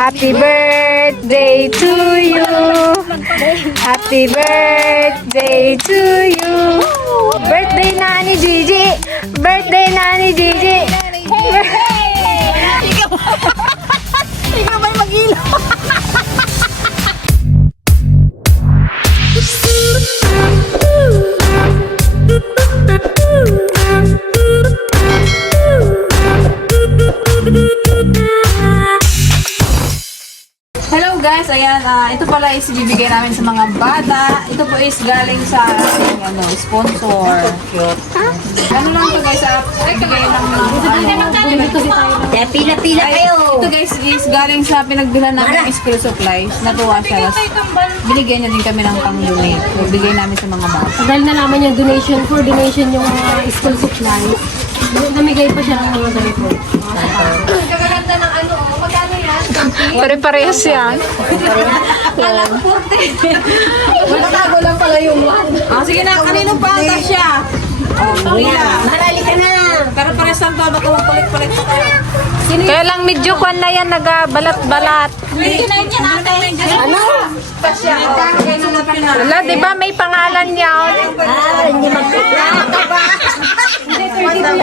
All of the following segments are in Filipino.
Happy birthday to you. Happy birthday to you. Birthday na ni Gigi. Birthday na ni Gigi. Ikaw ba'y mag-ilaw? Guys, ayan, ah, ito pala is bibigay namin sa mga bata. Ito po is galing sa ating, ano, sponsor. Ano lang to guys, ah, bigay lang ng ano, Kaya pila-pila Ay, kayo. ito guys is galing sa pinagbilhan namin ng school supplies. Natuwa siya. Binigyan niya din kami ng pang-donate. So, bigay namin sa mga bata. Dahil nalaman yung donation for donation yung mga school supplies, namigay pa siya ng mga ganito. Kagaganda ng magkano yan? Pare-parehas yan. Kala ko puti. Natago lang pala yung one. Ah, sige na, kanino pa ang siya? Oh, pangila. Marali ka na. Pero pares lang to, baka magpalit-palit pa kayo. Kaya lang medyo kwan na yan, nagabalat-balat. Hindi na yun ate. Ano? Pa siya. Kaya na natin na. Wala, di ba may pangalan yan? Ah, hindi magkakla. 29.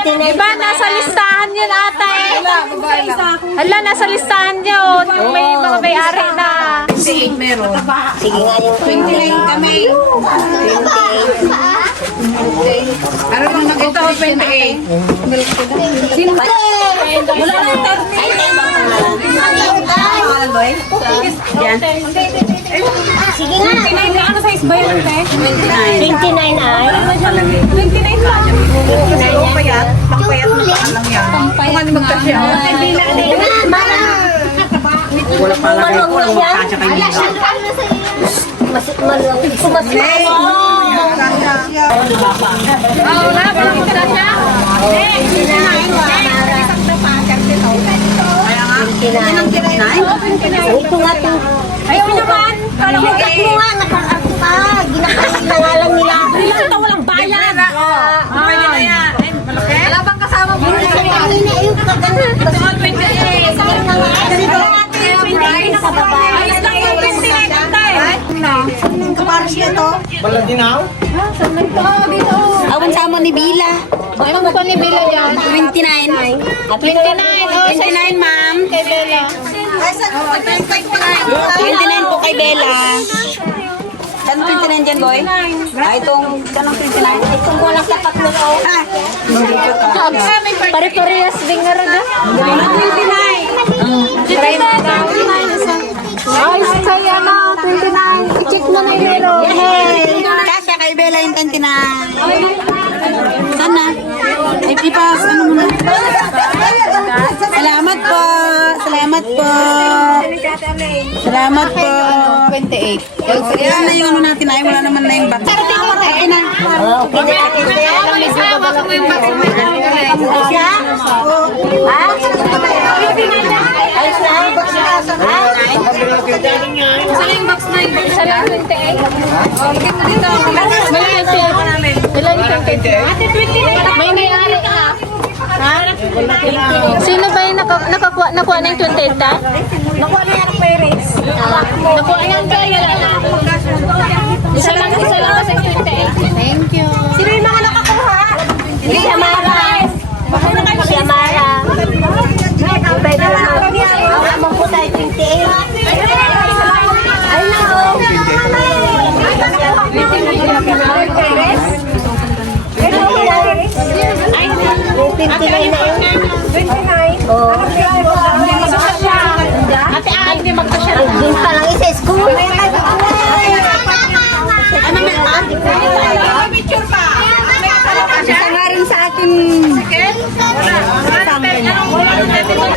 Di ba nasa listahan yun ata eh? Hala, nasa listahan yun. Yung may mga may-ari na. 28 meron. Sige nga yung 29 kami. Ano bang? 28. Sino ba? Wala na yung 30. Ay, ay, mga pangalan. boy? Yan. Sige nga. 29 na ano size ba yun, te? 29 ay. 29 pa. 29 yan. Pangpayat. Pangpayat mo pa lang yan. Kung ano magkasya. Wala pa lang. Maluwag yan. Mas maluwag. Mas Ah, wala pa lang wala, walang mustansya. Eh. Eh, isang dapa, 30,000. Kaya nga, yan ang kinain. Ito nga ito. Ayaw naman. Kala ko kayo. Nga, nakakakot pa. Ginakain na nga nila. Ilang ito walang bayan. Oo. Yan. Wala bang kasama mo? Wala bang kasama mo? Ayun, kaganda. Basta 28. Ayos lang yung 28. Ang kaparos nito. Baladinaw? Ah, ah dito. Awan sa ni Bila. Ilang po ni Bila yan? 29. 29. Oh, 29, ma'am. Kay Bella. Ay, sa 29 po kay Bella. Saan 29 dyan, boy? Ah, itong, saan 29? Itong walang tatatlo ko. Ah, pare-parehas din nga rin. 29. 29. Ay, Bella yung 29. Sana? Ay, ipas, ano mo na? Salamat po. Salamat po. Salamat po. 28. Yan na yung ano natin ay wala naman na yung bat. Ay na. Siya? Ha? Ayos na? Saan yung box na yung box na? 28. Oh, lagyan mo dito. Malaki ako namin. Yung 28? May may-ari ka. Ha? Sino ba yung naka, nakakuha, nakuha na yung 28 ta? Nakuha na yan ang parents. Nakuha na yung kaya Isa lang, isa lang 29 na yun. 29? Oo. Ate Ay, hindi magkasya. Doon pa lang isa school. Ano may Picture pa. Isa nga rin sa akin.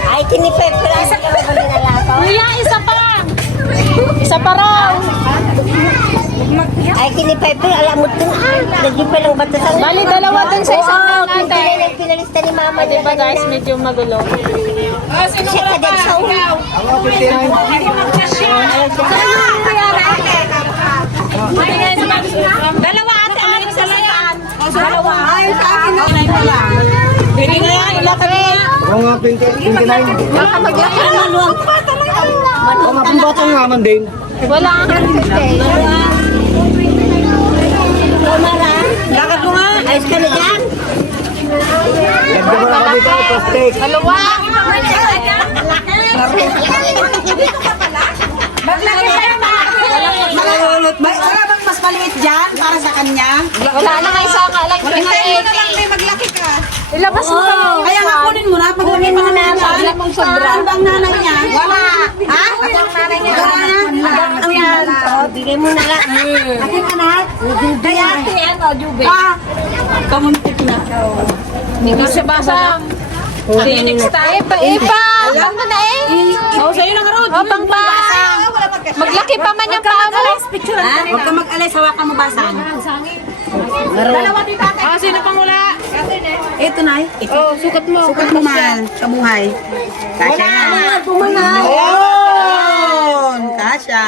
Ay, kinipepera. Isa ka ba nalakaw? Kuya, isa pa. Isa pa raw. Ay, kinipepera. Alam mo dun. Ay, lagi pa lang batasan. Bali, dalawa dun sa isang Wow, natin. Pinalista- ni mama. Diba guys, medyo magulo. Ah, sino Siya ka din sa ulo. Dalawa ate, ay, isa lang yan. Dalawa. Ay, sa akin na. Pwede na yan. Ilakad na. Oo nga, 20, 29. Baka maglaki. Oo nga, pambatang naman din. Wala nga. Lakad mo nga. Ayos ka na dyan. Nagdamara ka dito, plastic. Dalawa. Malulot. May, wala bang mas maliit dyan para sa kanya? Wala na nga isa nga lang. 28. maglaki ka. Ilabas mo pa yung Kaya nga kunin mo na. Pag kunin mo na. Wala pong sobra. Ano bang nanay niya? Wala. Ha? Wala nanay niya. Na. Bigay mo na lang. Akin anak. Kaya ate, ano, Jube? Ah. Kamuntik na. Hindi siya basa. Next time. Ipa, ipa. Pang mo na eh. Oh, sa'yo na nga raw. O, pang pa. Maglaki pa man yung paa mo. Huwag ka mag-alis. Hawakan mo basang. Ah, sino pang wala? Ito na. Oh, sukat mo. Sukat mo, mahal. Kabuhay. Kasya na. Yun. Kasya.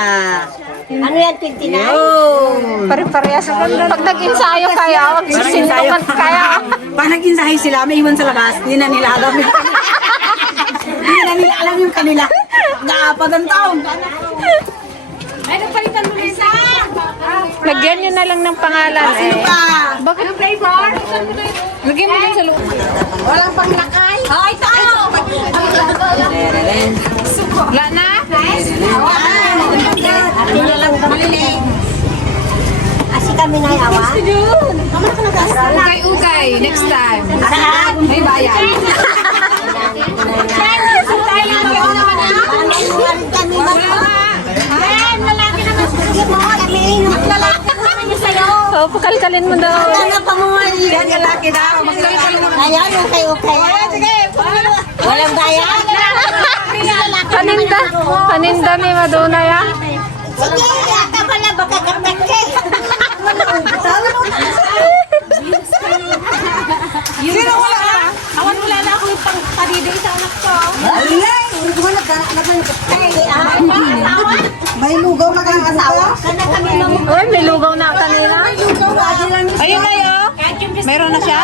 Ano yan, 29? Yun. Pare-parehas. Pag nag-ensayo kaya, wag sisintukan kaya. Pag nag-insahe sila, may iwan sa labas. Hindi na nila alam yung Hindi na nila alam yung kanila. Naapat ang taon. Lagyan nyo na lang ng pangalan Sino eh. pa? Bakit ang flavor? Lagyan mo din sa loob. Walang panglakay. Ay, tayo! Wala na? Na. Asi kami na yawa. Ukay-ukay. Next time. May bayan. Oo, pakalkalin mo daw. Yan yung laki daw. Ayan, okay, okay. Sige, Walang bayan. Paninda. Paninda ni Madonna ya. Sige, yata pala baka katakit. Sino wala ka? Awan wala na ako yung pang padiday sa anak ko. Alay! Hindi mo nagkakasawa. May lugaw na kang asawa? Kana kami lang. Uy, may lugaw na kanina. Ayun na yun. Meron na siya?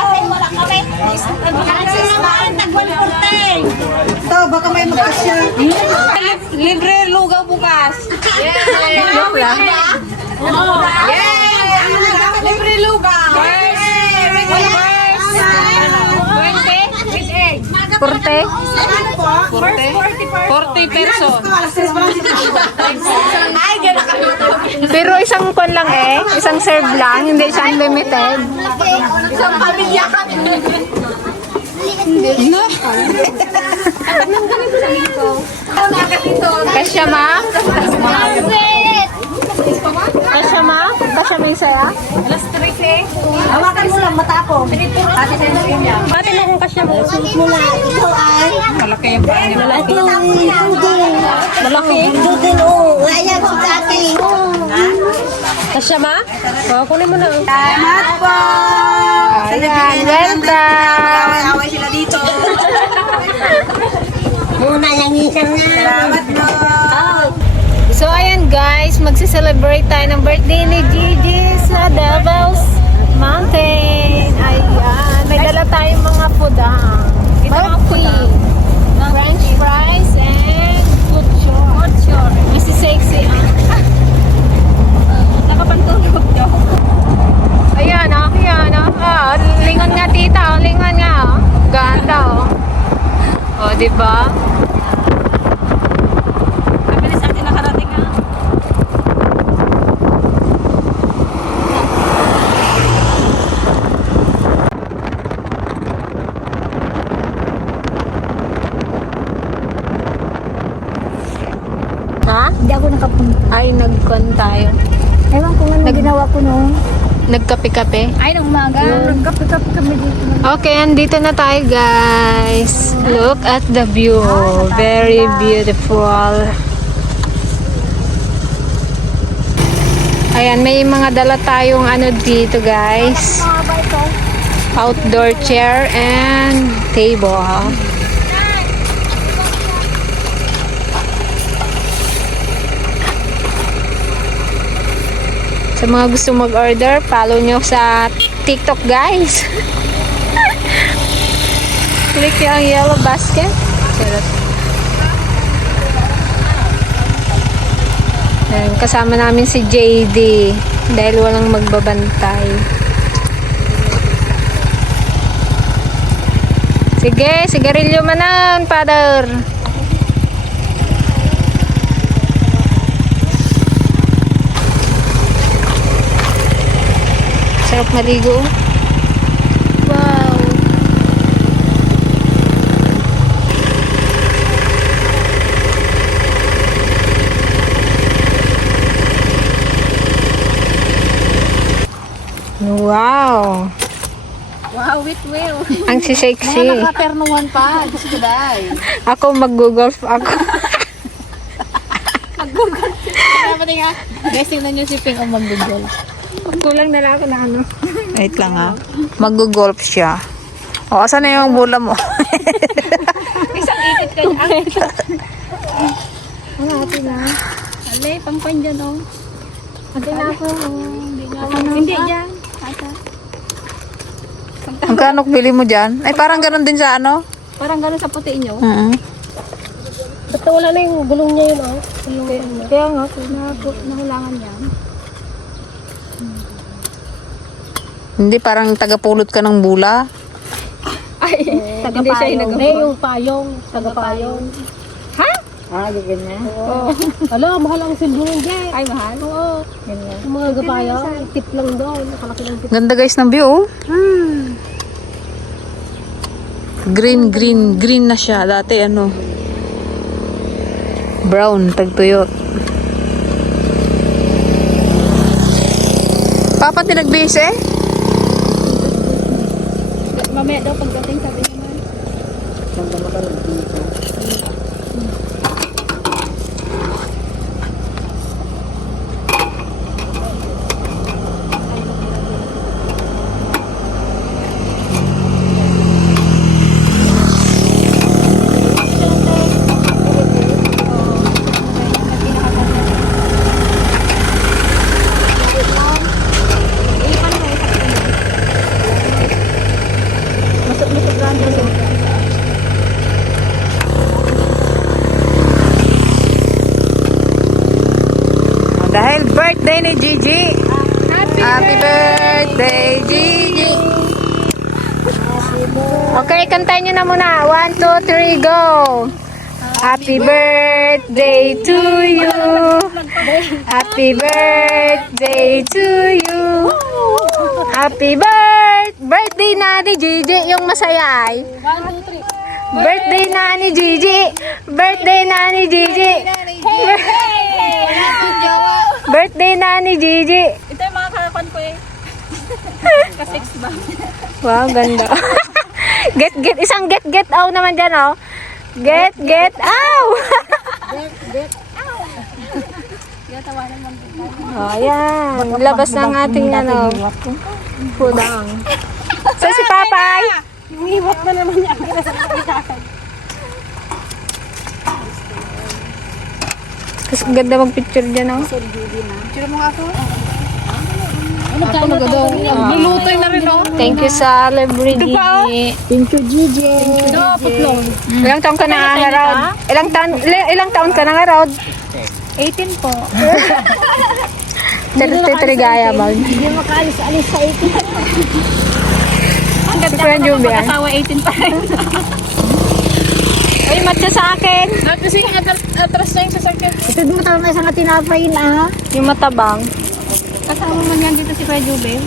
Ito, baka may makasya. Libre lugaw bukas. Joke lang. Libre lugaw. Kurte. Forte? 40 pesos. Pero isang kon lang eh. Isang serve lang. Hindi siya unlimited. Isang pamilya kami. Kasya ma? Kasya ma? Kasya may saya? Hawakan mo lang mata ko. Ate Ate mo kung kasya mo. mo na. Ito ay. Malaki yung paa niya. Ito yung. Malaki? Oo. Ayan si ate. Kasya ma? Oo, kunin mo na. Salamat po. Ayan, welcome. Away-away sila dito. Muna yung isang na. Salamat po. So ayan guys, magsi-celebrate tayo ng birthday ni Gigi sa Devil's Mountain. Ayan, may dala tayong mga food ah. Coffee, french fries, and butcher. Butcher. Masi sexy ah. Nakapantulog daw. Ayan ah, ayan ah. Ah, lingon nga tita, oh, lingon nga oh. Ganda oh. Oh, di ba? Kabilis natin nakarating ha. Ha? Hindi ako nakapunta. Ay, nagkon tayo. Ewan ko ano ginawa ko noon. Nagkape-kape. Ay, nung umaga. Nagkape-kape kami dito. Okay, andito na tayo guys. Look at the view. Very beautiful. Ayan, may mga dala tayong ano dito guys. Outdoor chair and table. Sa mga gusto mag-order, follow nyo sa TikTok guys. Click yung yellow basket. Charot. Ayan, kasama namin si JD dahil walang magbabantay. Sige, sigarilyo manan, father. Sarap maligo. Wow. Wow. Wow, wait, wait. Ang sisexy. Nakapernuhan pa. Diyos ko dahil. Ako mag-golf ako. Dapat nga. Guys, tingnan nyo si Ping ang mag-google. Kulang na lang ako na ano. Wait lang ha. Mag-golf siya. O, asan na yung bula mo? Ano, ate na? Alay, pangpan dyan oh. Ate na ako. Hindi na ako. Hindi dyan. Ang kanok bili mo dyan? Ay, parang ganun din sa ano? Parang gano'n sa puti nyo. Oo. Ba't wala na yung gulong niya yun, oh? Yung, ano. Kaya nga, nakulangan yan. Hindi, parang tagapulot ka ng bula. Tagapayong. Hindi, yung payong. Tagapayong. Ah, ganyan. Ala, mahal ang silbo nun, Jay. Ay, mahal? Oo. Yung mga gapayong, tip lang doon. Nakalaki ng tip. Ganda guys ng view. oh. Green, green, green na siya. Dati ano. Brown, tagtuyot. Papa, tinagbihis eh? Mamaya daw pagdating sabi naman. Dahil birthday ni Gigi. Happy, birthday, Gigi. Okay, kantayin nyo na muna. One, two, three, go! Happy birthday to you. Happy birthday to you. Happy birth birthday na ni Gigi yung masaya ay. Birthday na ni Gigi. Birthday na ni Gigi. Birthday na ni Gigi. Ito yung mga karapan ko eh. Kasix ba? Wow, ganda. get, get, isang get, get, ow naman dyan, oh. Get, get, ow! oh, yan. Labas ng ating, ano, pudang. So, si Papay. Umiwat na naman niya. Kasi ganda mag-picture dyan, oh. Lulutoy na rin oh. Thank you sa celebrity. Thank you, Gigi. Ilang taon ka na ngarod? Ilang taon, ilang, taon ka na ngarod? 18 po. 33 gaya ba? Hindi makaalis-alis sa 18. Si Kuya Juby, ah. Asawa 18 pa rin. Ay, matcha sa akin. Kasi atras na yung sasakyan. Ito din mo tama sa tinapay na. Yung matabang. Kasama mo yan dito si Kuya Jubel.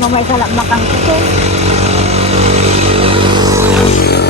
Mamay sa makang ito. Merienda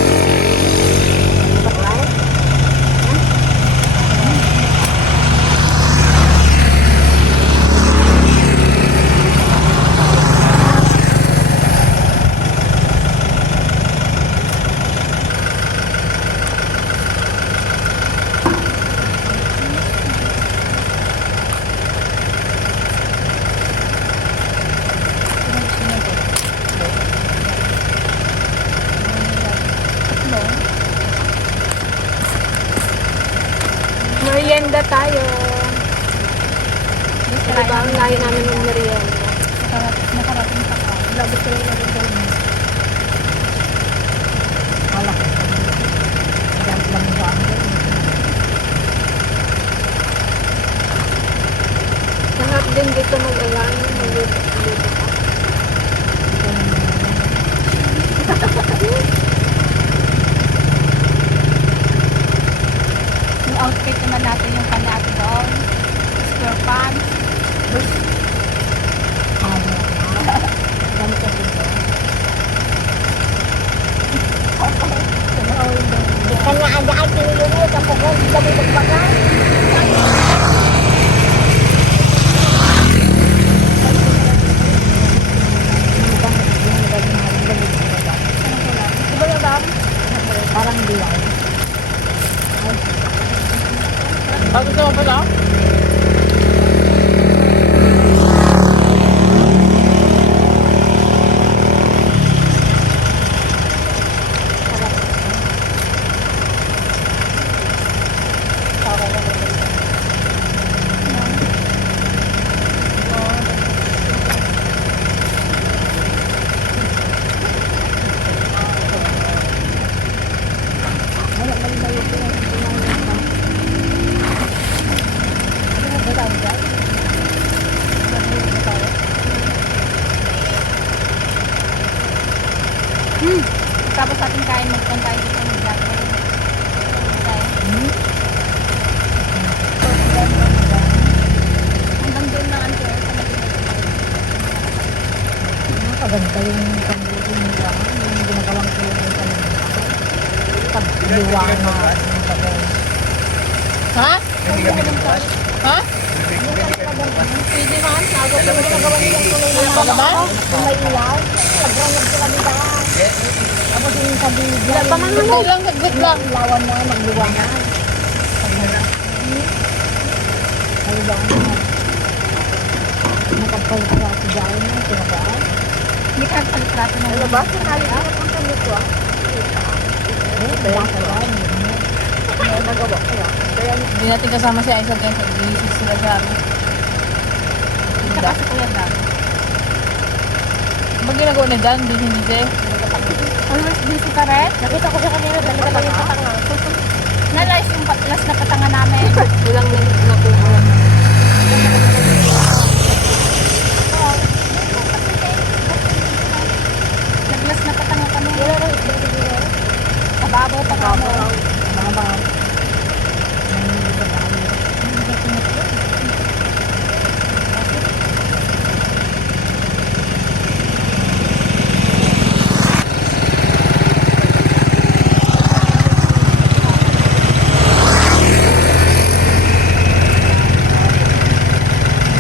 Hindi ka palitrato ng Ano ba? Sinali ka na punta dito ah. Ka ah. Hindi natin kasama si Aisa guys. Nag-iisip sila sa amin. Tsaka si Kuya Dan. Ano ginagawa ni Dan? Busy busy. Always busy ka rin? nakita ko siya kanina, dali ka lang yung patanga. Na-live yung last na patanga namin. Ilang minutes na kuha. Nag-last na kami. Kababaw pa kamo.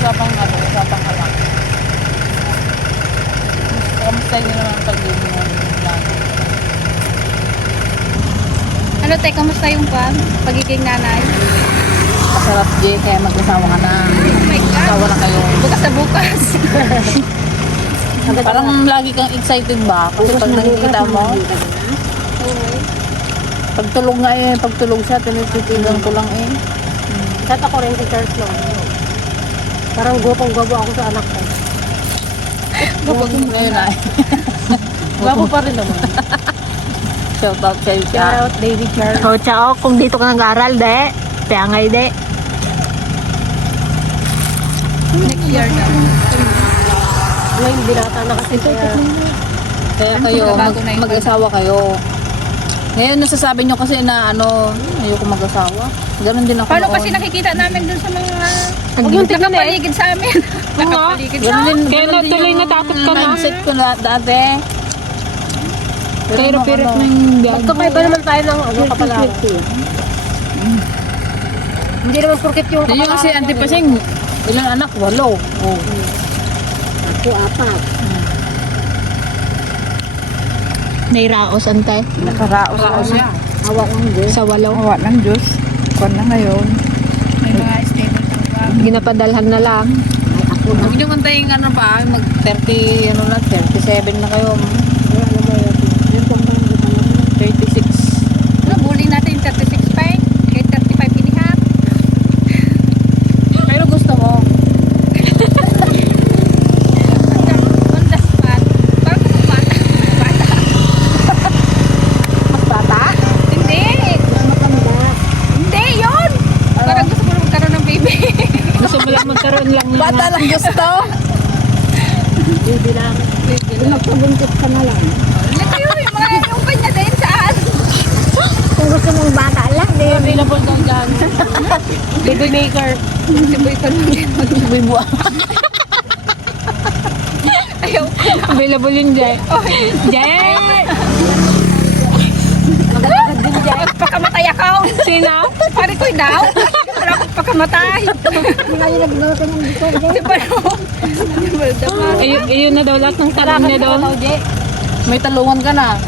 Usapang ano, usapang halak. Kamusta nyo naman ang pag-ibig ng nanay? Ano te, kamusta yung pa? Pagiging nanay? Masarap Jay, kaya mag-asawa ka na. Oh my God! Asawa na kayo. Bukas na bukas. Parang lagi kang excited ba? Kasi pag nakikita mo, pagtulog nga eh, pagtulog siya, tinititigan ko lang eh. Kahit ako rin si Charles lang. Parang gupong-gabo ako sa anak ko. Mo ngayon ay. Gwapo pa rin naman. Shout out iyo. Shout out, David Charles. Oh, tsaka kung dito ka nag-aaral, de. Kaya ngay, de. Next year na. Ngayon, binata na kasi kaya Kaya kayo, mag- mag-asawa kayo. Ngayon nasasabi nyo kasi na ano, ayoko mag-asawa. Ganun din ako Paano noon. kasi nakikita namin dun sa mga Naging- nakapaligid sa amin? nakapaligid sa Ganun din, Kaya ganun din natuloy yung natakot ka na. mindset ko na dati. Pero nung pirit ano, na yung biyag. magkakaiba naman tayo ng ano kapalaran. Hindi naman porket yung Yun yung kasi Auntie Pasing, ilang anak? Walo. Oh. Ako, apat. May raos, antay. Nakaraos ako siya. Hawak ng Diyos. Sa walaw. Awa ng Diyos. Kwan na ngayon. May mga stable ng mga Ginapadalhan na lang. Ay, ako na. Huwag nyo mantayin ano pa, mag 30, ano na, 37 na kayo. Wala na may Yung pang pang 36. ano, bully natin 36 pa eh. Kahit 35 and a half. Pero gusto mo. On the spot. Lang niya. Bata lang gusto. Magpabuntis ka na lang. Kayo, yung mga yung kanya din saan? Kung gusto mong bata lang, di Available dyan. Baby maker. Si Boy ko lang din. Buwa. Ayaw ko. Available yun dyan. Jay! Pagkamatay ako. Sino? Pare ko daw. Akong pagkamatay. nagbawa ka ng gusto. Di ba? Ayun, ayun na daw lahat ng tanong niya doon. May talungan ka na.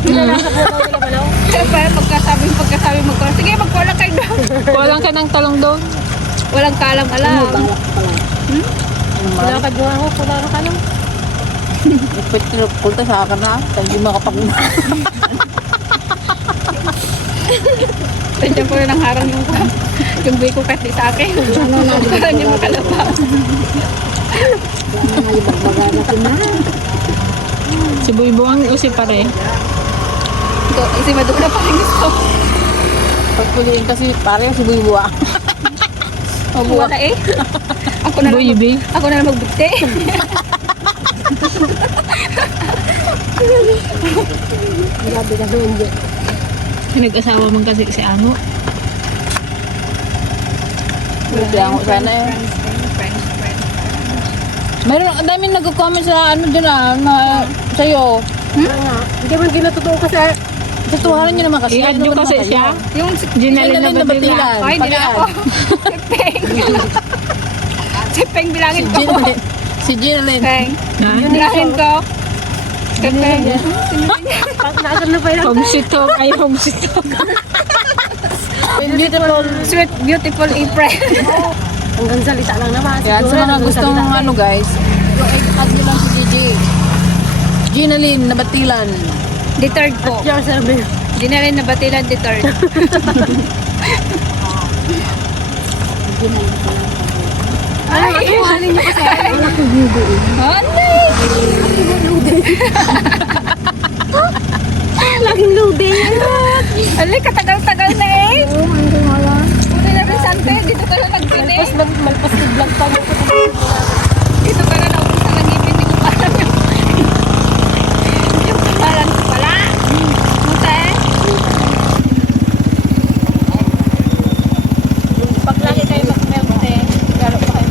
Kaya pagkasabi, pagkasabi magkulang. Sige, magkulang kayo daw. Walang ka ng talong doon. Walang kalam-alam. Wala ka doon ako. Wala ka lang. Pwede punta sa akin na. Hindi makapag... Nandiyan ko na nang harang yung yung buhay ko kahit di sa akin. Para niya makalabas. Si Buybuang o si Pare. Ito, si Madura pa rin gusto. Pagpuliin kasi pare si Buwa. Wala eh. Ako na lang, mag, Buybi. ako na lang magbukti. Grabe ka doon. Di. Nag-asawa man kasi si Amo. Kaya ako sana eh. Mayroon, ang daming nagko-comment sa ano dyan ah, na, sa'yo. Nga, Hindi man ginatutuwa ko sa Tutuhanan niyo naman kasi. I-add Ano nyo naman kasi siya. Yung Ginalin na. Batilan. Ay, hindi na ako. Peng. Si Peng bilangin ko. Si Ginalin. Peng. Bilangin ko. Yun? Homesitok. Ay, homesitok. Beautiful. Sweet, beautiful April. Hanggang salita lang naman. Yan, sa mga gustong ano guys, add nyo lang si Gigi. Ginalin na Batilan. The third po. Your survey. Di na rin nabatilan the third. Ano, matuhanin niyo kasi. Honey! Laging loading. Alay, katagal-tagal na eh. Puti na rin sante. Dito ka na nagpili. Malpas, malpas na vlog pa mo. Dito ka na naubos sa langipin. Hindi ko pa alam yung... yung pangalan ko pala. Puti. Pag lagi kayo mag-milk, eh, lalo pa kayo.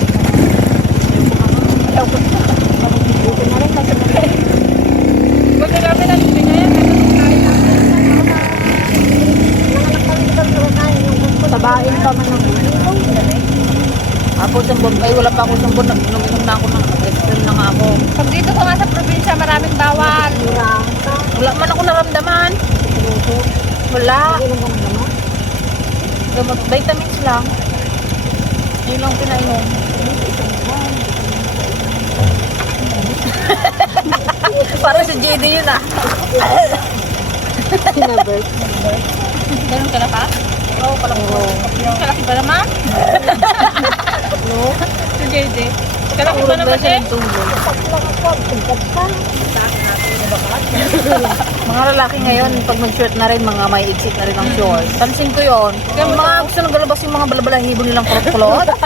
Pag nagabi na yung pinaya, Sabahin pa man ng Ako sa Bombay, wala pa ako sa Bombay. Nag-inom na ako ng extreme na nga ako. Pag dito ka nga sa probinsya, maraming bawal. Wala man ako naramdaman. Wala. Gamot, vitamins lang. Yun lang pinainom. Para sa JD yun ah. sinabert. Ganun ka na pa? Oo, pala ko. Ba naman? no. Si JJ. Kalaki ba naman eh? Mga lalaki ngayon, pag nag-short na rin, mga may exit na rin ang short. Pansin ko yun. Kaya mga gusto nagalabas yung mga balabalahibo nilang kulot-kulot.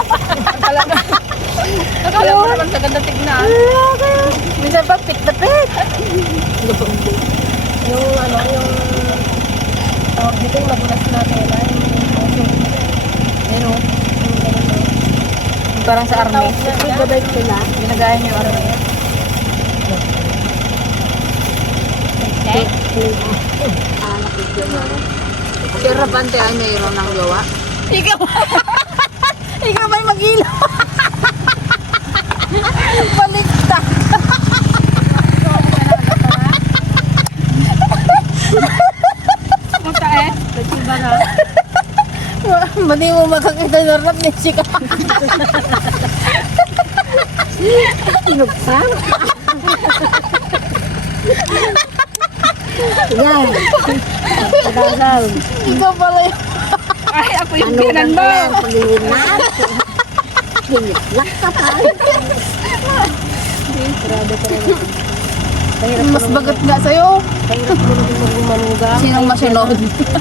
Akala mo naman sa ganda tignan. Minsan pa, pit na pit. Yung ano, yung tawag dito yung magulas na tela. Yung Yan o. Parang sa army. Gabay sila. Ginagaya niyo yung army. Si Rabante ay mayroon ng gawa. Ikaw! Ikaw may mag-ilaw! Mati mo makakita ng rap ni Chika. Sinugsan. Yan. Pagkasal. Ikaw pala yun. Ay, ako yung Ano lang mo. kaya ang paglilinat? Lak ka pa. Mas bagat nga sa'yo. Kahirap mo rin magmanuga. Sinong?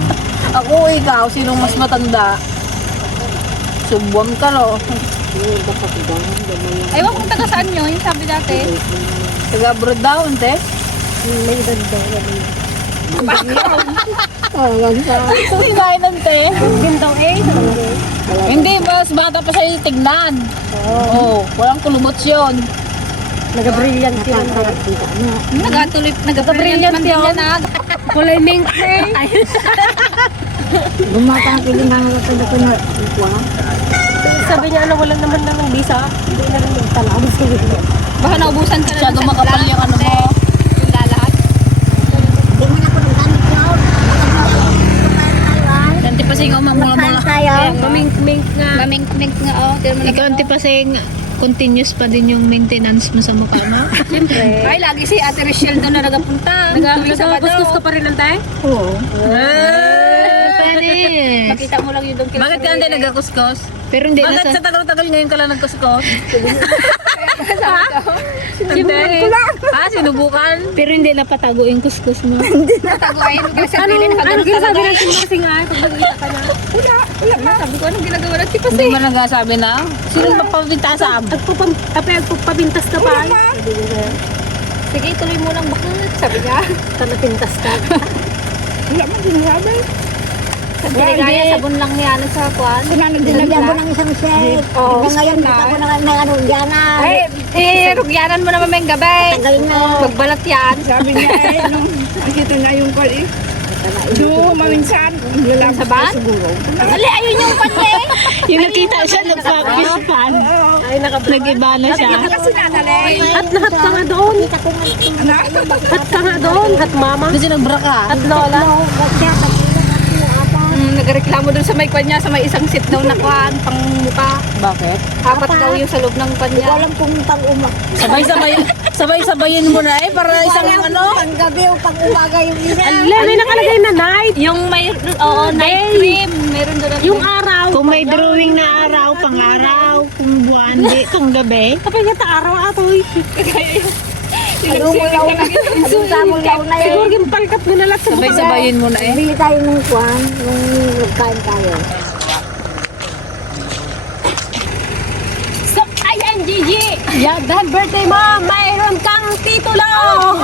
Ako o ikaw, sinong mas matanda? Subuan ka no. Ewan kung taga saan nyo, yung sabi dati. Taga abroad daw, ante. May edad daw. Hindi kain ante. Din daw eh. Hindi, mas bata pa siya tignan. Oo. Oh, walang kulumot yun. Nag-brilliant yun. Nagatuloy, nagka-brilliant man din yan ah. Kulay mink eh. Sabi niya, ano, wala naman naman visa. Hindi na rin yung talaw. Baka naubusan ka na Masyado dun sa makapal yung ano mo. Yung lalat. Kanti pa singaw mamula-mula. Mamink-mink nga. Mamink-mink nga oh. Mo Ikaw, lang. antipasing continuous pa din yung maintenance mo sa mukha mo. Ay, lagi si Ate Rochelle doon na nagapunta. Tuwing Sabado. Kuskus ka pa rin ng tayo? Panis. Makita mo lang yun doon Bakit ka hindi nagkakuskos? Pero hindi Bakit nasa... sa tagal-tagal ngayon ka lang nagkuskos? ha? Hindi. Ah, sinubukan? Pero hindi napatago yung kuskus mo. Mo kasi Ano, pili ano talaga. natin kasi nga, pag nag-iisa ka na? Sabi ko, anong ginagawa natin kasi? Hindi ba nagsasabi na? Sino? Agpapam, apay, agpapapintas ka pa. ay. Sabi sa'yo, Sige, tuloy mo lang bakit. Sabi niya. Tanapintas ka. Ginagaya sabon lang niya ano sa kwan. Mo ng isang set. Oo. Ngayon, ko na ng ano, yan na. Ay, eh, rugyanan mo naman may gabi. Tagalin na. Magbalat yan. Sabi niya eh, nung nakita na yung call eh. Do, maminsan. Sa ban? siguro. Ali, ayun yung kanya eh. yung nakita siya, nagpa-fish pan. Ay, Nag-iba na siya. Kasi. At lahat ka nga doon. At ka nga doon. At mama. Siya nagbra ka. At lola. Mm, nagreklamo doon sa may kwan niya, sa may isang sit daw na kwan, pang muka. Bakit? Apat daw yung sa loob ng kwan Hindi ko niya. alam kung pang uma. Sabay-sabay, sabay-sabayin mo na eh, para isang ano. Pang gabi o pang umaga yung isa. Ala, may nakalagay na night. Yung may, oo, night cream. Meron doon. Yung araw. Kung may drawing na araw, pang-araw, kung buwan, di, kung gabi. Kapag nga ta araw atoy. Ano mo yaw na. Ano sa mo yaw na yun. Siguro yung palkat mo na lang sa mukha. Sabay-sabayin mo na eh. Bili tayo ng kwan, nung nagkain tayo. So, ayan, Gigi. Yeah, dahil birthday mo, mayroon kang titulo.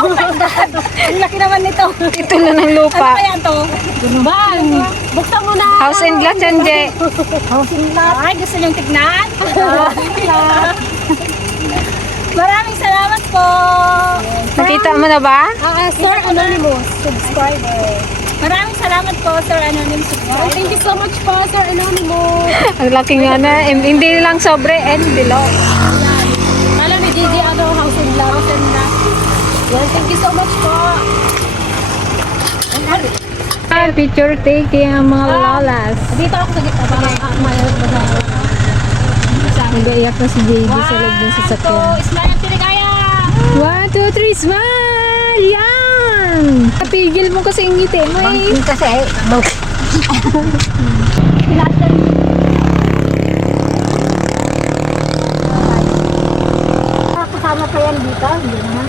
Oh my God. Ang laki naman nito. Titulo ng Ano lupa. kaya to? Ban, buksan mo na. House and lot yan, Je. Ay, gusto niyong tignan? Maraming salamat po. Nakita mo na ba? Ah, Sir Anonymous, subscriber. Maraming salamat po, Sir Anonymous. Oh, thank you so much po, Sir Anonymous. Ang laki nga na. Em- Hindi lang sobre and below. Alam ni Gigi, house and lot. House and lot. Yan, thank you so much po. Ah, picture taking ang mga lolas. Dito ako sa gitna para uh, mayroon ba sa Nag-iyak na si JD sa loob ng sasakyan. One, two, three, smile! Yan! Kapigil mo kasi yung ngiti mo eh. Bangking kasi, bang kasama pa yan dito, hindi na.